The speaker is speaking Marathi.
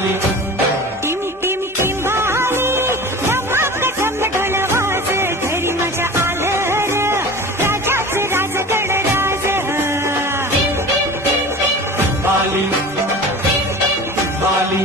बाली टिम टिम टिम बाली धमाकधम ढोलवाज घरी माझ्या आलं र राजाच राज गणराज बाली बाली